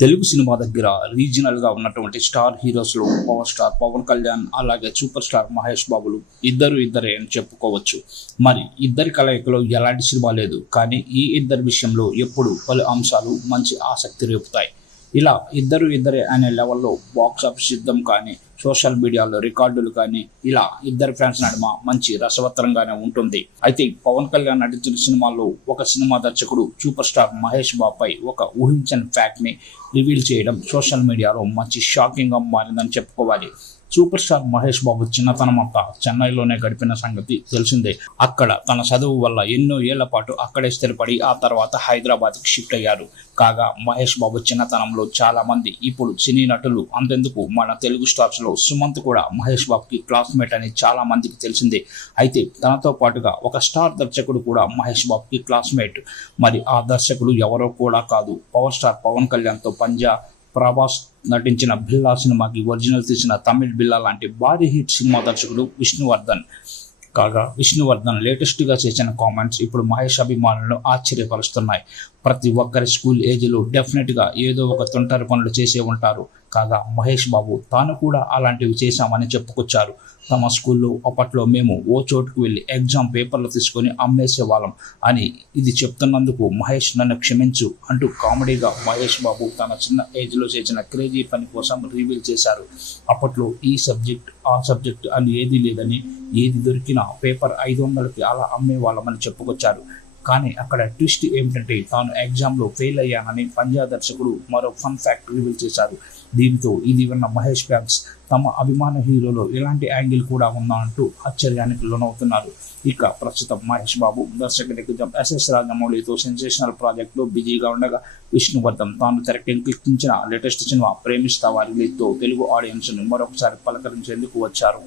Telugu cinema దగ్గర రీజనల్గా ఉన్నటువంటి స్టార్ హీరోస్లో పవర్ స్టార్ పవన్ కళ్యాణ్, అలాగే సూపర్ స్టార్ మహేష్ బాబులు ఇద్దరే అని చెప్పుకోవచ్చు. మరి ఇద్దరి కలయికలో ఎలాంటి సినిమా లేదు, కానీ ఈ ఇద్దరి విషయంలో ఎప్పుడు పలు అంశాలు మంచి ఆసక్తి రేపుతాయి. ఇలా ఇద్దరే అనే లెవెల్లో బాక్స్ ఆఫీస్ సిద్ధం కానీ, సోషల్ మీడియాలో రికార్డులు కానీ, ఇలా ఇద్దరు ఫ్యాన్స్ నడుమ మంచి రసవత్తరంగానే ఉంటుంది. అయితే పవన్ కళ్యాణ్ నటించిన సినిమాల్లో ఒక సినిమా దర్శకుడు సూపర్ స్టార్ మహేష్ బాబుపై ఒక ఊహించని ఫ్యాక్ట్ని రివీల్ చేయడం సోషల్ మీడియాలో మంచి షాకింగ్గా మారిందని చెప్పుకోవాలి. సూపర్ స్టార్ మహేష్ బాబు చిన్నతనం అంతా చెన్నైలోనే గడిపిన సంగతి తెలిసిందే. అక్కడ తన చదువు వల్ల ఎన్నో ఏళ్ల పాటు అక్కడే స్థిరపడి ఆ తర్వాత హైదరాబాద్కి షిఫ్ట్ అయ్యారు. కాగా మహేష్ బాబు చిన్నతనంలో చాలా మంది ఇప్పుడు సినీ నటులు, అంతెందుకు మన తెలుగు స్టార్స్లో సుమంత్ కూడా మహేష్ బాబుకి క్లాస్మేట్ అని చాలా మందికి తెలిసిందే. అయితే తనతో పాటుగా ఒక స్టార్ దర్శకుడు కూడా మహేష్ బాబుకి క్లాస్మేట్. మరి ఆ దర్శకుడు ఎవరో కూడా కాదు, పవర్ స్టార్ పవన్ కళ్యాణ్తో పంజా ప్రభాస్ నటించిన బిల్లా సినిమాకి ఒరిజినల్ తీసిన తమిళ్ బిల్లా లాంటి భారీ హిట్ సినిమా దర్శకుడు విష్ణువర్ధన్. కాగా విష్ణువర్ధన్ లేటెస్ట్గా చేసిన కామెంట్స్ ఇప్పుడు మహేష్ అభిమానులను ఆశ్చర్యపరుస్తున్నాయి. ప్రతి ఒక్కరి స్కూల్ ఏజ్లో డెఫినెట్గా ఏదో ఒక తొంటరి పనులు చేసే ఉంటారు. కాగా మహేష్ బాబు తాను కూడా అలాంటివి చేశామని చెప్పుకొచ్చారు. తమ స్కూల్లో అప్పట్లో మేము ఓ చోటుకు వెళ్ళి ఎగ్జామ్ పేపర్లు తీసుకొని అమ్మేసేవాళ్ళం అని. ఇది చెప్తున్నందుకు మహేష్ నన్ను క్షమించు అంటూ కామెడీగా మహేష్ బాబు తన చిన్న ఏజ్లో చేసిన క్రేజీ పని కోసం రివీల్ చేశారు. అప్పట్లో ఈ సబ్జెక్ట్ ఆ సబ్జెక్ట్ అని ఏదీ లేదని, ఏది దొరికినా పేపర్ 500కి అలా అమ్మేవాళ్ళమని చెప్పుకొచ్చారు. కానీ అక్కడ ట్విస్ట్ ఏమిటంటే తాను ఎగ్జామ్లో ఫెయిల్ అయ్యానని పంజా దర్శకుడు మరో ఫన్ ఫ్యాక్ట్ రివీల్ చేశారు. దీంతో ఇది విన్న మహేష్ ఫ్యాన్స్ తమ అభిమాన హీరోలో ఇలాంటి యాంగిల్ కూడా ఉందా అంటూ ఆశ్చర్యానికి లోనవుతున్నారు. ఇక ప్రస్తుతం మహేష్ బాబు దర్శకుడి ఎస్ఎస్ రాజమౌళితో సెన్సేషనల్ ప్రాజెక్టులో బిజీగా ఉండగా, విష్ణువర్ధన్ తాను తెరకెక్కించిన లేటెస్ట్ సినిమా ప్రేమిస్తావా రిలీజ్తో తెలుగు ఆడియన్స్ను మరొకసారి పలకరించేందుకు వచ్చారు.